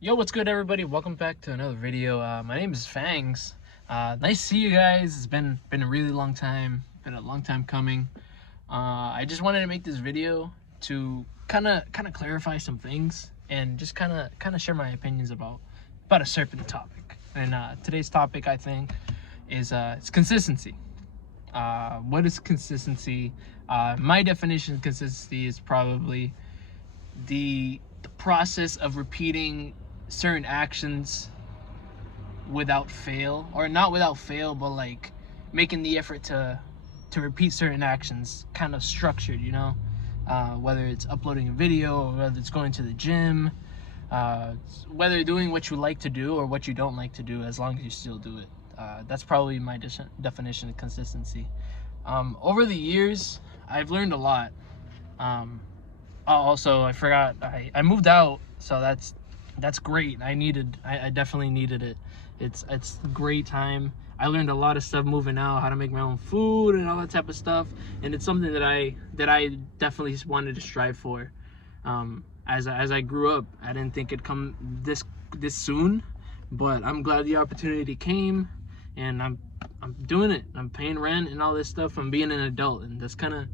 Yo, what's good, everybody? Welcome back to another video. My name is Fangs. Nice to see you guys. It's been a really long time. Been a long time coming. I just wanted to make this video to kind of clarify some things and just kind of share my opinions about a certain topic. And today's topic, I think, is it's consistency. What is consistency? My definition of consistency is probably the process of repeating certain actions without fail, or not without fail, but like making the effort to repeat certain actions, kind of structured, whether it's uploading a video or whether it's going to the gym, whether doing what you like to do or what you don't like to do, as long as you still do it. That's probably my definition of consistency. Over the years, I've learned a lot. Also, I forgot, I moved out, so that's great. I definitely needed it. It's a great time. I learned a lot of stuff moving out, how to make my own food and all that type of stuff, and it's something that I definitely wanted to strive for. As I grew up, I didn't think it'd come this soon, but I'm glad the opportunity came, and I'm doing it. I'm paying rent and all this stuff. I'm being an adult, and that's kind of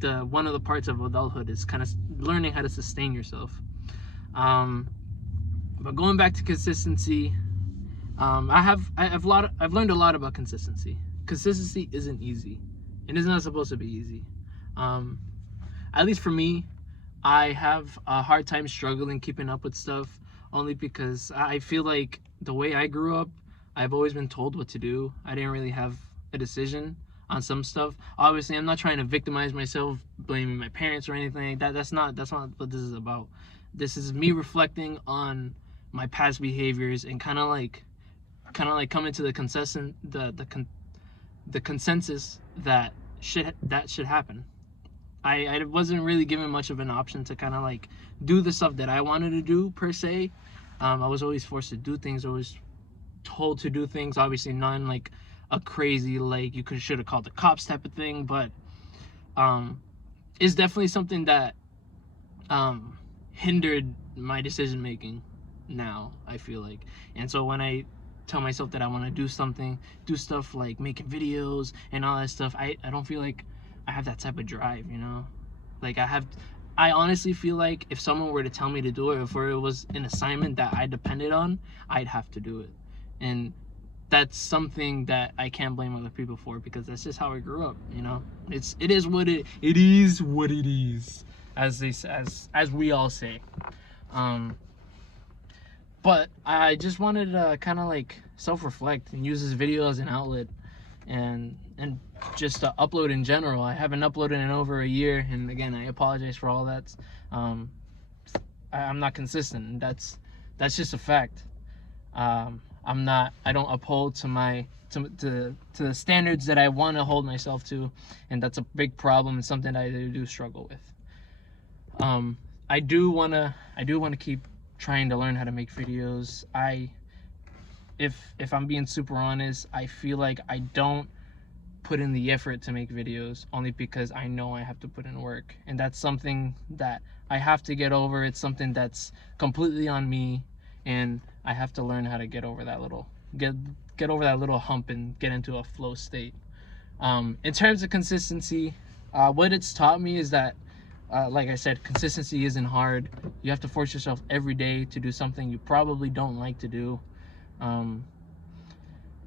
the one of the parts of adulthood is kind of learning how to sustain yourself. But going back to consistency, I've learned a lot about consistency. Consistency isn't easy, and it's not supposed to be easy. At least for me, I have a hard time struggling keeping up with stuff, only because I feel like the way I grew up, I've always been told what to do. I didn't really have a decision on some stuff. Obviously, I'm not trying to victimize myself, blaming my parents or anything like that. That's not what this is about. This is me reflecting on my past behaviors and kind of like coming to the consensus that should happen. I wasn't really given much of an option to kind of like do the stuff that I wanted to do per se. I was always forced to do things, always told to do things. Obviously, none like a crazy like you should have called the cops type of thing, but it's definitely something that hindered my decision making now, I feel like. And so when I tell myself that I want to do stuff like making videos and all that stuff, I don't feel like I have that type of drive, like I honestly feel like if someone were to tell me to do it, if it was an assignment that I depended on, I'd have to do it. And that's something that I can't blame other people for, because that's just how I grew up. It is what it is, as we all say. But I just wanted to kind of like self-reflect and use this video as an outlet, and just to upload in general. I haven't uploaded in over a year, and again, I apologize for all that. I'm not consistent, and that's just a fact. I don't uphold to the standards that I want to hold myself to, and that's a big problem and something I do struggle with. I do want to keep trying to learn how to make videos. If I'm being super honest, I feel like I don't put in the effort to make videos, only because I know I have to put in work, and that's something that I have to get over. It's something that's completely on me, and I have to learn how to get over that little hump and get into a flow state. In terms of consistency, what it's taught me is that, like I said, consistency isn't hard. You have to force yourself every day to do something you probably don't like to do.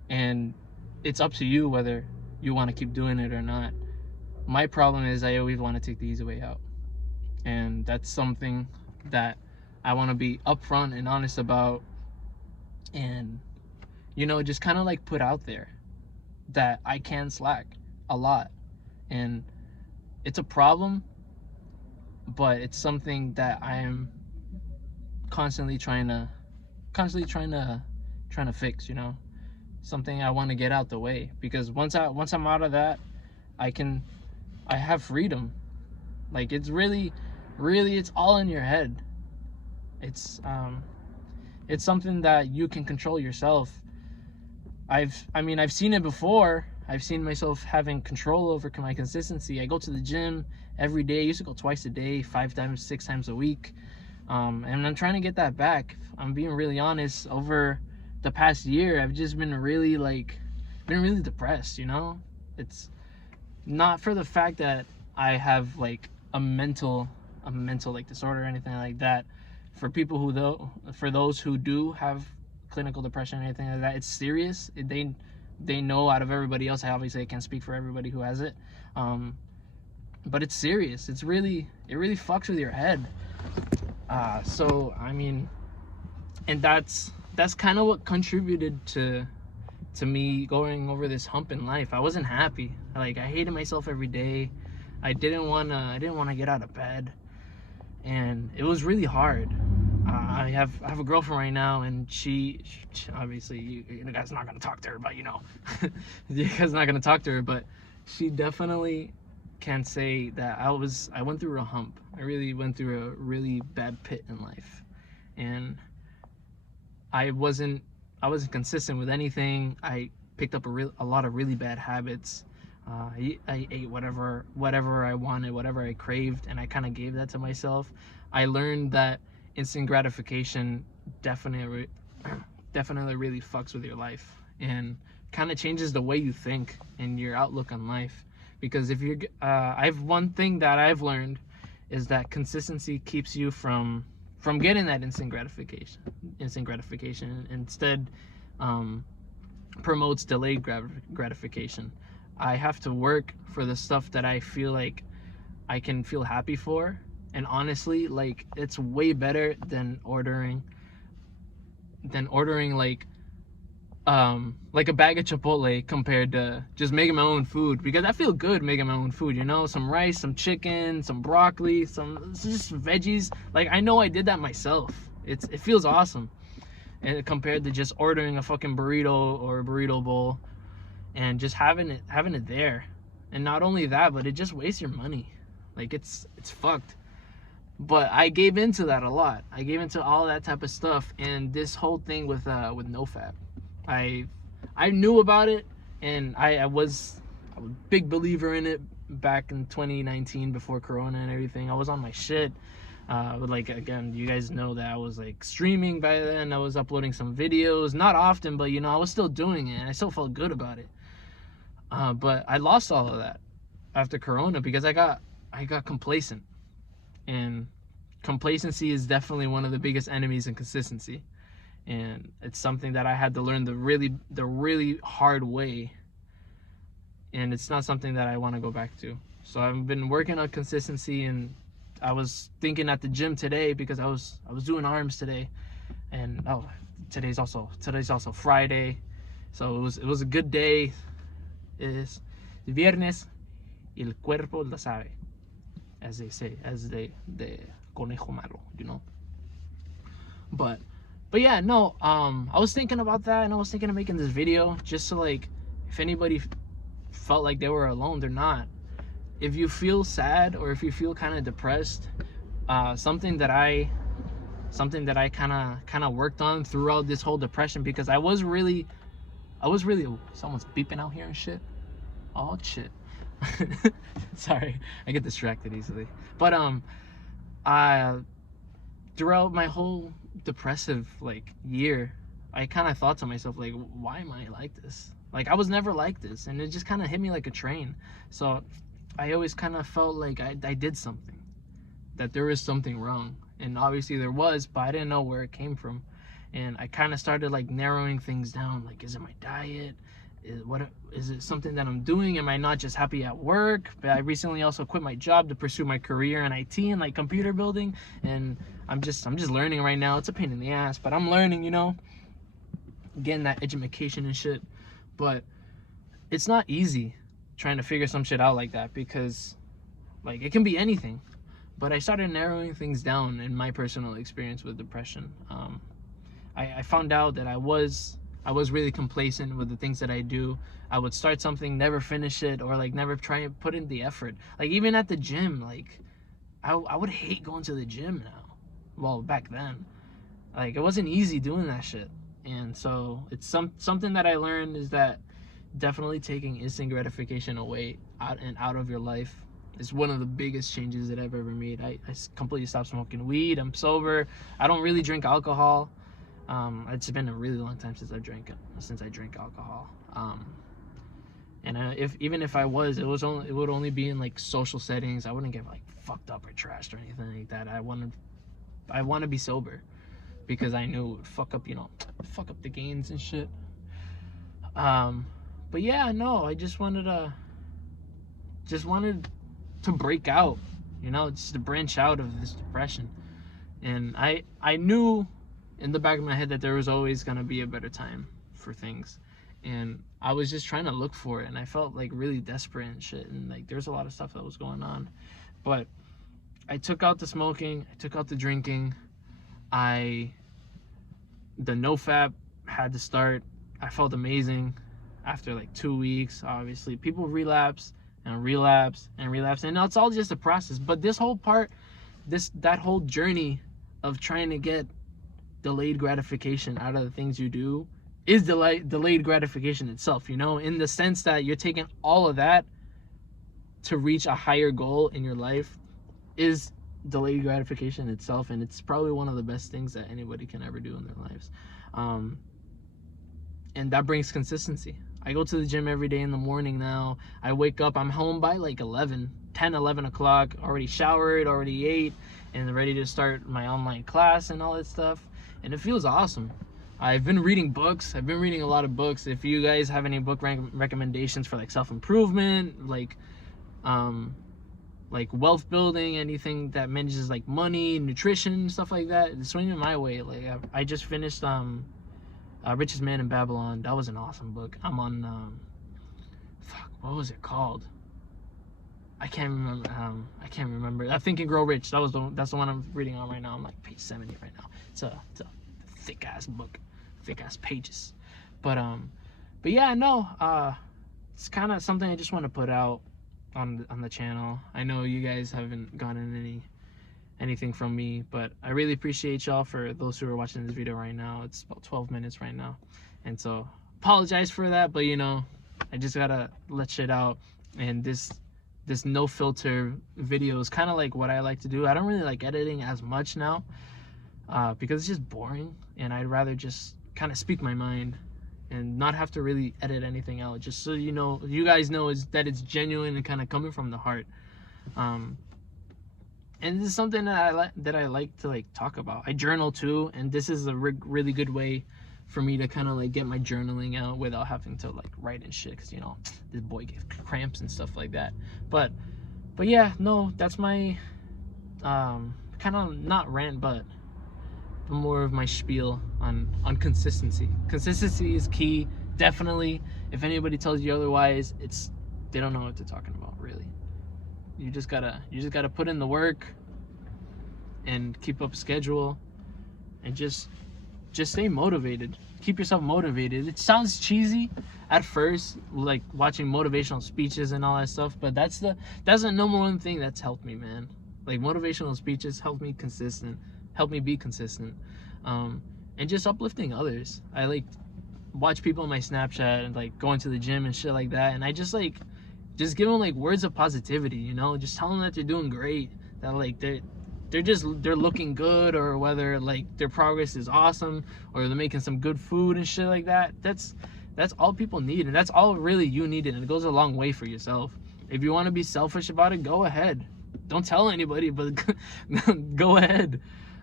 And it's up to you whether you want to keep doing it or not. My problem is I always want to take the easy way out. And that's something that I want to be upfront and honest about, and just kind of like put out there that I can slack a lot, and it's a problem, but it's something that I am constantly trying to fix. Something I want to get out the way, because once I'm out of that, I have freedom. Like, it's really it's all in your head. It's something that you can control yourself. I've seen it before. I've seen myself having control over my consistency. I go to the gym every day. I used to go twice a day, 5 times, 6 times a week. And I'm trying to get that back. I'm being really honest, over the past year, I've just been really depressed, you know? It's not for the fact that I have like a mental like disorder or anything like that. For people for those who do have clinical depression or anything like that, it's serious. They know out of everybody else. Obviously I can't speak for everybody who has it, but it's serious. It really fucks with your head. So I mean, and that's kind of what contributed to me going over this hump in life. I wasn't happy. Like, I hated myself every day. I didn't want to get out of bed, and it was really hard. I have a girlfriend right now, and she obviously, you guys are not going to talk to her, but you know, you guys are not going to talk to her, but she definitely can say that I went through a hump. I really went through a really bad pit in life, and I wasn't consistent with anything. I picked up a lot of really bad habits. I ate whatever I wanted, whatever I craved, and I kind of gave that to myself. I learned that instant gratification definitely really fucks with your life, and kind of changes the way you think and your outlook on life. Because if you're one thing that I've learned is that consistency keeps you from getting that instant gratification. Instead, promotes delayed gratification. I have to work for the stuff that I feel like I can feel happy for, and honestly, like, it's way better than ordering like a bag of Chipotle compared to just making my own food, because I feel good making my own food, you know, some rice, some chicken, some broccoli, some just veggies. Like, I know I did that myself. It feels awesome, and compared to just ordering a fucking burrito or a burrito bowl and just having it there. And not only that, but it just wastes your money. Like, it's fucked. But I gave into that a lot. I gave into all that type of stuff, and this whole thing with NoFap, I knew about it, and I was a big believer in it back in 2019 before Corona and everything. I was on my shit. But like, again, you guys know that I was like streaming by then. I was uploading some videos, not often, but you know, I was still doing it, and I still felt good about it. But I lost all of that after Corona because I got complacent, and complacency is definitely one of the biggest enemies in consistency. And it's something that I had to learn the really hard way, and it's not something that I want to go back to. So I've been working on consistency, and I was thinking at the gym today, because I was doing arms today, and today's also Friday, so it was a good day. Es viernes y el cuerpo lo sabe, as they say, as the conejo malo, you know. But yeah, no, I was thinking about that, and I was thinking of making this video just so, like, if anybody felt like they were alone, they're not. If you feel sad, or if you feel kind of depressed, something that I kind of worked on throughout this whole depression, because I was really someone's beeping out here and shit. Oh shit. Sorry, I get distracted easily. But throughout my whole depressive like year, I kind of thought to myself, like, why am I like this? Like, I was never like this, and it just kind of hit me like a train. So I always kind of felt like I did something, that there was something wrong, and obviously there was, but I didn't know where it came from. And I kind of started like narrowing things down. Like, is it my diet? Is it something that I'm doing? Am I not just happy at work? But I recently also quit my job to pursue my career in IT and like computer building, and I'm just learning right now. It's a pain in the ass, but I'm learning, you know, getting that education and shit. But it's not easy trying to figure some shit out like that, because like, it can be anything. But I started narrowing things down in my personal experience with depression. I found out that I was really complacent with the things that I do. I would start something, never finish it, or like never try and put in the effort. Like, even at the gym, like, I would hate going to the gym now. Well, back then, like, it wasn't easy doing that shit. And so it's something that I learned is that definitely taking instant gratification away out of your life is one of the biggest changes that I've ever made. I completely stopped smoking weed. I'm sober. I don't really drink alcohol. It's been a really long time since I drank alcohol. And even if I was, it would only be in like social settings. I wouldn't get like fucked up or trashed or anything like that. I want to be sober because I knew it would fuck up the gains and shit. But yeah, no, I just wanted to break out, just to branch out of this depression. And I knew in the back of my head that there was always gonna be a better time for things, and I was just trying to look for it, and I felt like really desperate and shit, and like there's a lot of stuff that was going on. But I took out the smoking, I took out the drinking, the NoFap had to start. I felt amazing after like 2 weeks. Obviously people relapse and relapse and relapse, and it's all just a process. But this whole part, that whole journey of trying to get delayed gratification out of the things you do is delayed gratification itself, in the sense that you're taking all of that to reach a higher goal in your life is delayed gratification itself. And it's probably one of the best things that anybody can ever do in their lives. And that brings consistency. I go to the gym every day in the morning now. I wake up, I'm home by like 11 o'clock, already showered, already ate, and ready to start my online class and all that stuff. And it feels awesome. I've been reading books. I've been reading a lot of books. If you guys have any book recommendations for like self-improvement, like wealth building, anything that manages like money, nutrition, stuff like that, swing it my way. Like I just finished Richest Man in Babylon. That was an awesome book. I'm on what was it called? I can't remember. Think and Grow Rich. That's the one I'm reading on right now. I'm like page 70 right now. It's a thick ass book, thick ass pages. But yeah, no. It's kind of something I just want to put out on the channel. I know you guys haven't gotten anything from me, but I really appreciate y'all. For those who are watching this video right now, it's about 12 minutes right now, and so apologize for that. But I just gotta let shit out, and this no filter video is kind of like what I like to do. I don't really like editing as much now because it's just boring, and I'd rather just kind of speak my mind and not have to really edit anything out, just so you guys know that it's genuine and kind of coming from the heart. And this is something that I like to like talk about. I journal too, and this is a really good way for me to kind of like get my journaling out without having to like write and shit, because this boy gets cramps and stuff like that. But yeah, no, that's my kind of not rant, but more of my spiel on consistency. Consistency is key, definitely. If anybody tells you otherwise, they don't know what they're talking about, really. You just gotta put in the work and keep up a schedule, and just stay motivated. Keep yourself motivated. It sounds cheesy at first, like watching motivational speeches and all that stuff, but that's the number one thing that's helped me, man. Like motivational speeches help me be consistent, and just uplifting others. I like watch people on my Snapchat and like going to the gym and shit like that, and I just give them like words of positivity, just tell them that they're doing great, that like they're looking good, or whether like their progress is awesome, or they're making some good food and shit like that. That's all people need, and that's all really you need, and it goes a long way for yourself. If you want to be selfish about it, go ahead. Don't tell anybody, but go ahead.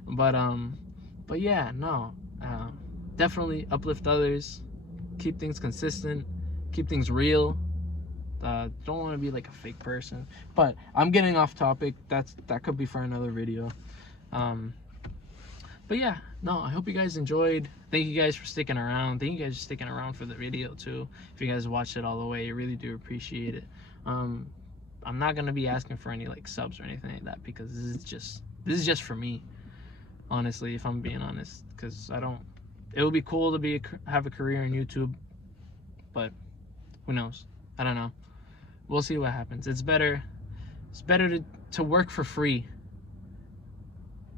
But yeah, no, definitely uplift others, keep things consistent, keep things real. Don't want to be like a fake person. But I'm getting off topic. That could be for another video. But yeah, no, I hope you guys enjoyed. Thank you guys for sticking around. Thank you guys for sticking around for the video too. If you guys watched it all the way, I really do appreciate it. I'm not gonna be asking for any like subs or anything like that, because this is just for me, honestly, if I'm being honest. Because it would be cool to have a career in YouTube, but who knows? I don't know. We'll see what happens. It's better to work for free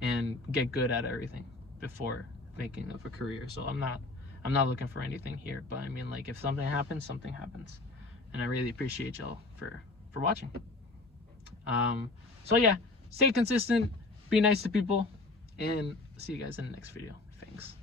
and get good at everything before thinking of a career. So I'm not looking for anything here, but I mean, like, if something happens, something happens. And I really appreciate y'all for watching. So yeah, stay consistent, be nice to people, and see you guys in the next video. Thanks.